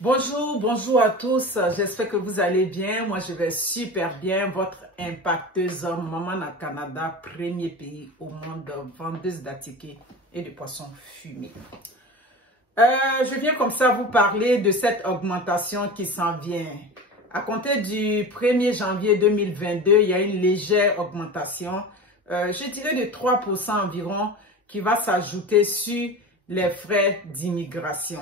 Bonjour, bonjour à tous. J'espère que vous allez bien. Moi, je vais super bien. Votre impacteuse Maman au Canada, premier pays au monde vendeuse d'attiqués et de poissons fumés. Je viens comme ça vous parler de cette augmentation qui s'en vient. À compter du 1er janvier 2022, il y a une légère augmentation, je dirais de 3% environ, qui va s'ajouter sur les frais d'immigration.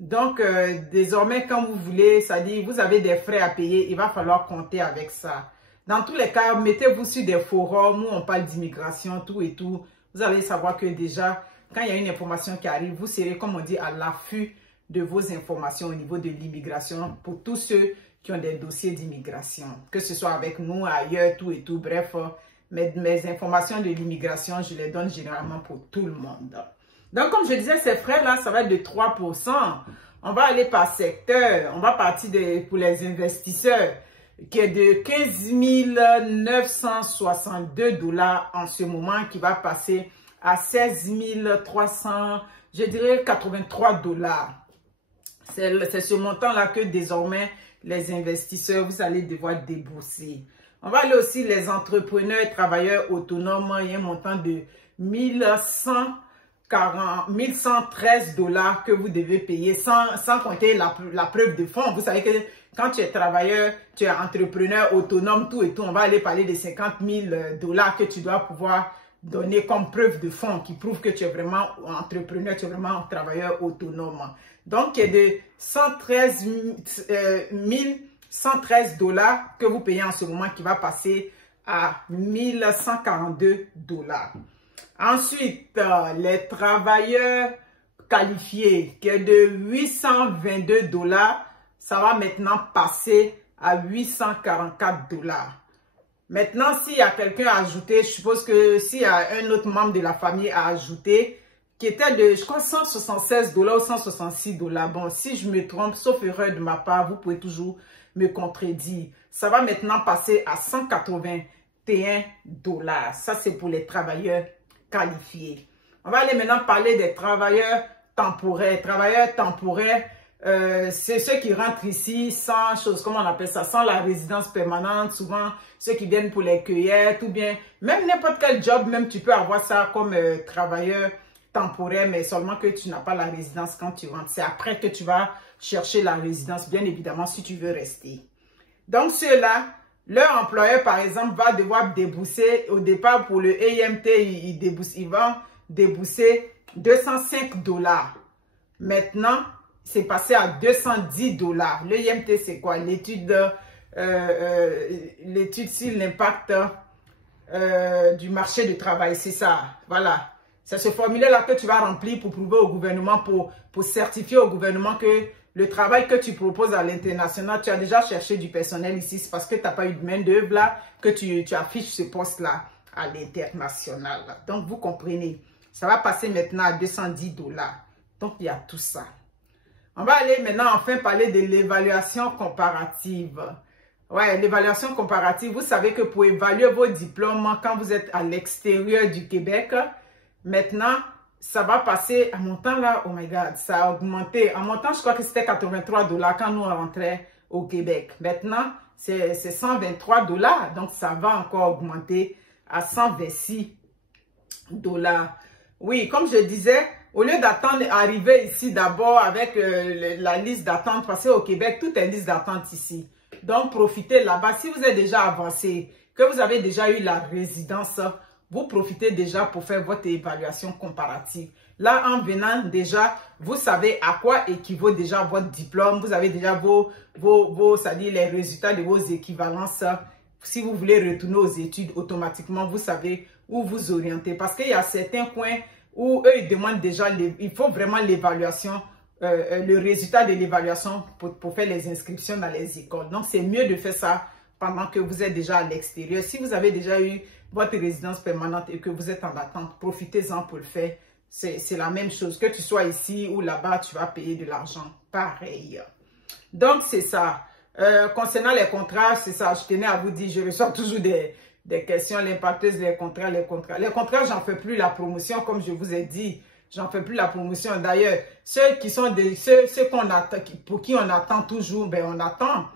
Donc, désormais, quand vous voulez, c'est-à-dire vous avez des frais à payer, il va falloir compter avec ça. Dans tous les cas, mettez-vous sur des forums où on parle d'immigration, tout et tout. Vous allez savoir que déjà, quand il y a une information qui arrive, vous serez, comme on dit, à l'affût de vos informations au niveau de l'immigration pour tous ceux qui ont des dossiers d'immigration. Que ce soit avec nous, ailleurs, tout et tout. Bref, mes informations de l'immigration, je les donne généralement pour tout le monde. Donc, comme je disais, ces frais-là, ça va être de 3%. On va aller par secteur. On va partir pour les investisseurs, qui est de 15 962 $ en ce moment, qui va passer à 16 300, je dirais 83 $. C'est ce montant-là que désormais, les investisseurs, vous allez devoir débourser. On va aller aussi les entrepreneurs et travailleurs autonomes. Il y a un montant de 1113 $ que vous devez payer sans compter la preuve de fonds. Vous savez que quand tu es travailleur, tu es entrepreneur autonome, tout et tout, on va aller parler de 50 000 $ que tu dois pouvoir donner comme preuve de fonds qui prouve que tu es vraiment entrepreneur, tu es vraiment travailleur autonome. Donc, il y a de 113 $ que vous payez en ce moment qui va passer à 1142 $. Ensuite, les travailleurs qualifiés qui est de 822 $, ça va maintenant passer à 844 $. Maintenant, s'il y a quelqu'un à ajouter, je suppose que s'il y a un autre membre de la famille à ajouter, qui était de, je crois, 176 $ ou 166 $. Bon, si je me trompe, sauf erreur de ma part, vous pouvez toujours me contredire. Ça va maintenant passer à 181 $. Ça, c'est pour les travailleurs qualifiés. On va aller maintenant parler des travailleurs temporaires. Travailleurs temporaires, c'est ceux qui rentrent ici sans chose, comment on appelle ça, sans la résidence permanente, souvent ceux qui viennent pour les cueillettes ou bien même n'importe quel job, même tu peux avoir ça comme travailleur temporaire, mais seulement que tu n'as pas la résidence quand tu rentres. C'est après que tu vas chercher la résidence, bien évidemment, si tu veux rester. Donc ceux-là, leur employeur, par exemple, va devoir débourser, au départ pour le EIMT, il va débourser 205 $. Maintenant, c'est passé à 210 $. Le IMT, c'est quoi? L'étude sur l'impact du marché du travail, c'est ça. Voilà. C'est ce formulaire-là que tu vas remplir pour prouver au gouvernement, pour certifier au gouvernement que le travail que tu proposes à l'international, tu as déjà cherché du personnel ici. C'est parce que tu n'as pas eu de main-d'œuvre là que tu affiches ce poste-là à l'international. Donc, vous comprenez. Ça va passer maintenant à 210 $. Donc, il y a tout ça. On va aller maintenant enfin parler de l'évaluation comparative. Ouais, l'évaluation comparative, vous savez que pour évaluer vos diplômes quand vous êtes à l'extérieur du Québec, maintenant, ça va passer à mon temps là, oh my God, ça a augmenté. En mon temps, je crois que c'était 83 $ quand nous on rentrait au Québec. Maintenant, c'est 123 $, donc ça va encore augmenter à 126 $. Oui, comme je disais, au lieu d'attendre arriver ici d'abord avec la liste d'attente, parce qu'au Québec, tout est liste d'attente ici. Donc, profitez là-bas. Si vous êtes déjà avancé, que vous avez déjà eu la résidence, vous profitez déjà pour faire votre évaluation comparative. Là, en venant déjà, vous savez à quoi équivaut déjà votre diplôme. Vous avez déjà c'est-à-dire les résultats de vos équivalences. Si vous voulez retourner aux études, automatiquement, vous savez où vous orienter. Parce qu'il y a certains points où eux, ils demandent déjà, il faut vraiment l'évaluation, le résultat de l'évaluation pour faire les inscriptions dans les écoles. Donc, c'est mieux de faire ça pendant que vous êtes déjà à l'extérieur. Si vous avez déjà eu votre résidence permanente et que vous êtes en attente, profitez-en pour le faire. C'est la même chose. Que tu sois ici ou là-bas, tu vas payer de l'argent pareil. Donc, c'est ça. Concernant les contrats, c'est ça. Je tenais à vous dire, je reçois toujours des questions, l'impacteuse, les contrats. Les contrats, j'en fais plus la promotion, comme je vous ai dit. j'en fais plus la promotion. D'ailleurs, ceux qui sont ceux qu'on attend, pour qui on attend toujours, ben on attend.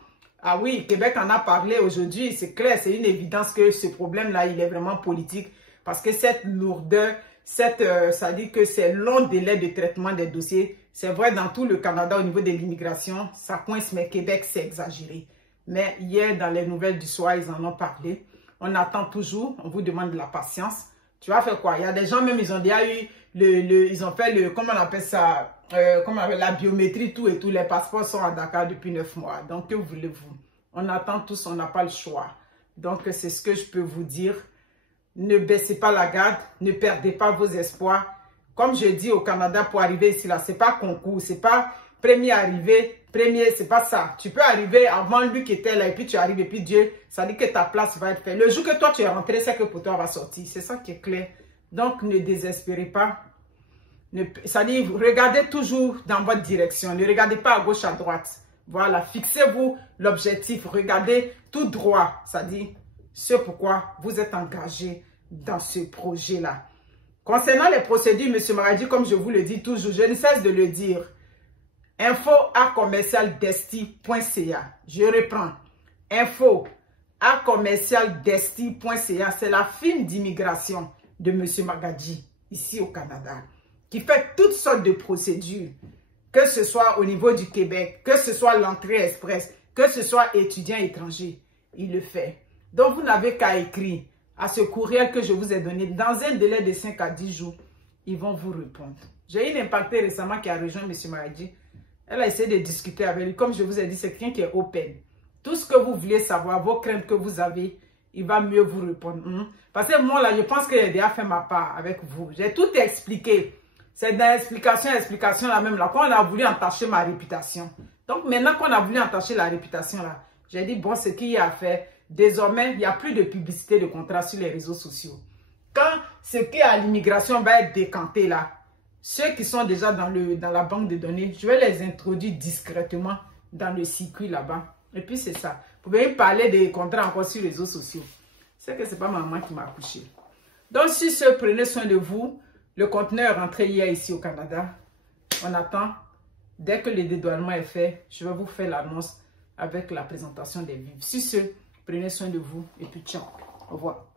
Ah oui, Québec en a parlé aujourd'hui, c'est clair, c'est une évidence que ce problème-là, il est vraiment politique. Parce que cette lourdeur, ça dit que c'est long délai de traitement des dossiers. C'est vrai dans tout le Canada au niveau de l'immigration, ça coince, mais Québec, c'est exagéré. Mais hier, dans les nouvelles du soir, ils en ont parlé. On attend toujours, on vous demande de la patience. Tu vas faire quoi? Il y a des gens même, ils ont déjà eu, ils ont fait comment on appelle ça, la biométrie, tout et tout. Les passeports sont à Dakar depuis 9 mois. Donc, que voulez-vous? On attend tous, on n'a pas le choix. Donc, c'est ce que je peux vous dire. Ne baissez pas la garde, ne perdez pas vos espoirs. Comme je dis au Canada, pour arriver ici, là, c'est pas concours, c'est pas premier arrivé, premier, c'est pas ça. Tu peux arriver avant lui qui était là, et puis tu arrives, et puis Dieu, ça dit que ta place va être faite. Le jour que toi tu es rentré, c'est que pour toi va sortir. C'est ça qui est clair. Donc, ne désespérez pas. Ça dit, regardez toujours dans votre direction. Ne regardez pas à gauche, à droite. Voilà, fixez-vous l'objectif. Regardez tout droit. Ça dit, ce pourquoi vous êtes engagé dans ce projet-là. Concernant les procédures, M. Maradi, comme je vous le dis toujours, je ne cesse de le dire. info@commercialdesti.ca. Je reprends. info@commercialdesti.ca. C'est la firme d'immigration de M. Maradi, ici au Canada, qui fait toutes sortes de procédures, que ce soit au niveau du Québec, que ce soit l'entrée express, que ce soit étudiant étranger, il le fait. Donc, vous n'avez qu'à écrire à ce courriel que je vous ai donné. Dans un délai de 5 à 10 jours, ils vont vous répondre. J'ai une impactée récemment qui a rejoint M. Maradi. Elle a essayé de discuter avec lui. Comme je vous ai dit, c'est quelqu'un qui est open. Tout ce que vous voulez savoir, vos craintes que vous avez, il va mieux vous répondre. Parce que moi, là, je pense que j'ai déjà fait ma part avec vous. J'ai tout expliqué. C'est dans l'explication là même, là, quand on a voulu entacher ma réputation. Donc, maintenant qu'on a voulu entacher la réputation, là, j'ai dit, bon, ce qu'il y a à faire, désormais, il n'y a plus de publicité de contrat sur les réseaux sociaux. Quand ce qui est à l'immigration va être décanté, là, ceux qui sont déjà dans la banque de données, je vais les introduire discrètement dans le circuit là-bas. Et puis, c'est ça. Vous pouvez parler des contrats encore sur les réseaux sociaux. C'est que ce n'est pas maman qui m'a accouché. Donc, sur ce, prenez soin de vous. Le conteneur est rentré hier ici au Canada. On attend. Dès que le dédouanement est fait, je vais vous faire l'annonce avec la présentation des vivres. Sur ce, prenez soin de vous et puis ciao. Au revoir.